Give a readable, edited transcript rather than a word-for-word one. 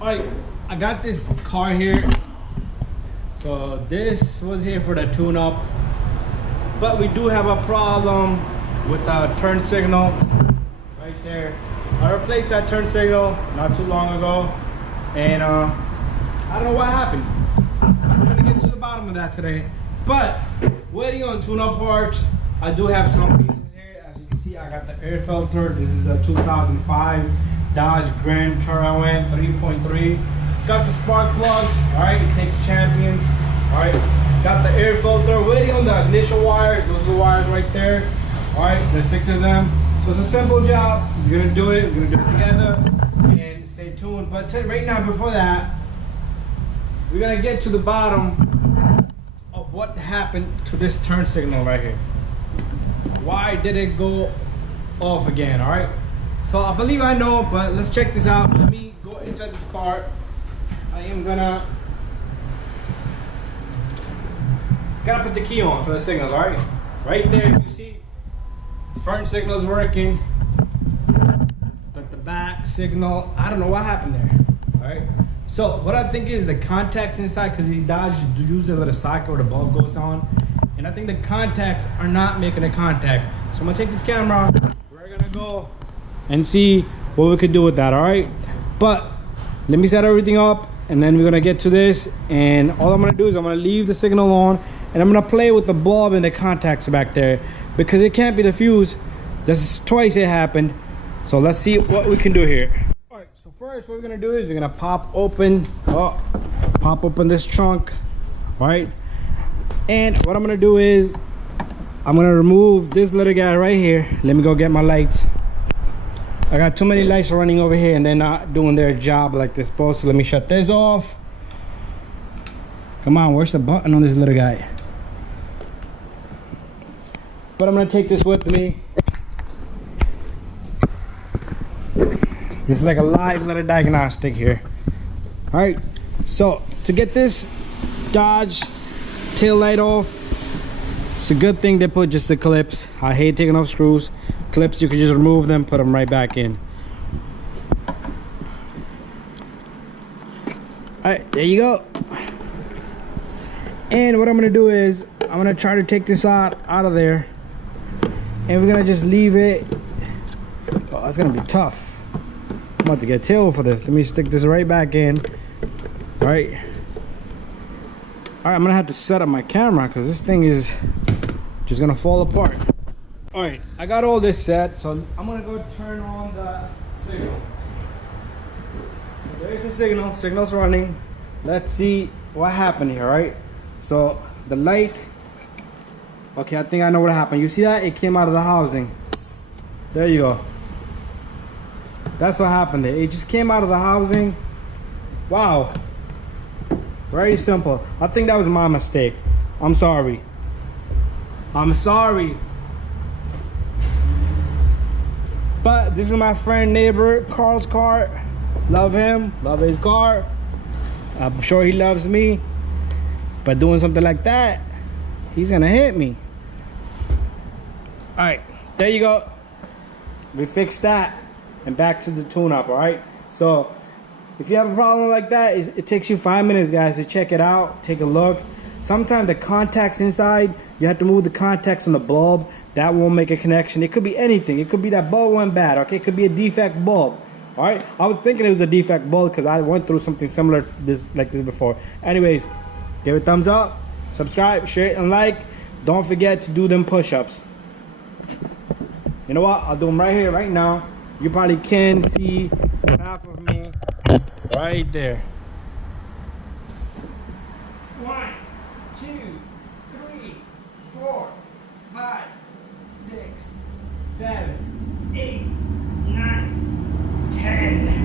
Alright, I got this car here. So this was here for the tune-up, but we do have a problem with the turn signal right there. I replaced that turn signal not too long ago, and I don't know what happened. So we're gonna get to the bottom of that today. But waiting on tune-up parts. I do have some pieces here. As you can see, I got the air filter. This is a 2005 Dodge Grand Caravan 3.3. Got the spark plug. All right, it takes champions. All right, got the air filter. Waiting on the ignition wires. Those are the wires right there. All right, there's 6 of them. So it's a simple job. We're gonna do it. We're gonna do it together. And stay tuned. But right now, before that, we're gonna get to the bottom of what happened to this turn signal right here. Why did it go off again? All right, so I believe I know, but let's check this out. Let me go inside this car. I am gonna put the key on for the signals. All right there, you see front signal is working, but the back signal, I don't know what happened there. All right, so what I think is the contacts inside, because these Dodge use a little socket where the bulb goes on, and I think the contacts are not making a contact. So I'm gonna take this camera, we're gonna go and see what we could do with that. All right, but let me set everything up, and then we're gonna get to this. And all I'm gonna do is I'm gonna leave the signal on, and I'm gonna play with the bulb and the contacts back there, because it can't be the fuse. This is twice it happened. So let's see what we can do here. All right, so first what we're gonna do is we're gonna pop open this trunk. All right, and what I'm gonna do is I'm gonna remove this little guy right here. Let me go get my lights. I got too many lights running over here and they're not doing their job like they're supposed to. Let me shut this off. Come on, where's the button on this little guy? But I'm gonna take this with me. This is like a live little diagnostic here. All right, so to get this Dodge tail light off, it's a good thing they put just the clips. I hate taking off screws. Clips, you can just remove them, put them right back in. All right, there you go. And what I'm gonna do is I'm gonna try to take this out of there, and we're gonna just leave it. Oh, it's gonna be tough. I'm about to get tail for this. Let me stick this right back in. All right. All right, I'm gonna have to set up my camera because this thing is just gonna fall apart. All right, I got all this set, so I'm gonna go turn on the signal. So there's the signal. Signal's running. Let's see what happened here. All right. So the light. Okay, I think I know what happened. You see that? It came out of the housing. There you go. That's what happened there. It just came out of the housing. Wow. Very simple. I think that was my mistake. I'm sorry. I'm sorry. But this is my friend, neighbor, Carl's car. Love him. Love his car. I'm sure he loves me. But doing something like that, he's gonna hit me. All right, there you go. We fixed that. And back to the tune-up, all right? So if you have a problem like that, it takes you 5 minutes, guys, to check it out, take a look. Sometimes the contacts inside, you have to move the contacts on the bulb. That won't make a connection. It could be anything. It could be that bulb went bad, okay? It could be a defect bulb, all right? I was thinking it was a defect bulb because I went through something similar like this before. Anyways, give it a thumbs up, subscribe, share it, and like. Don't forget to do them push-ups. You know what? I'll do them right here, right now. You probably can see half of me right there. 1, 2, 3, 4, 5, 6, 7, 8, 9, 10.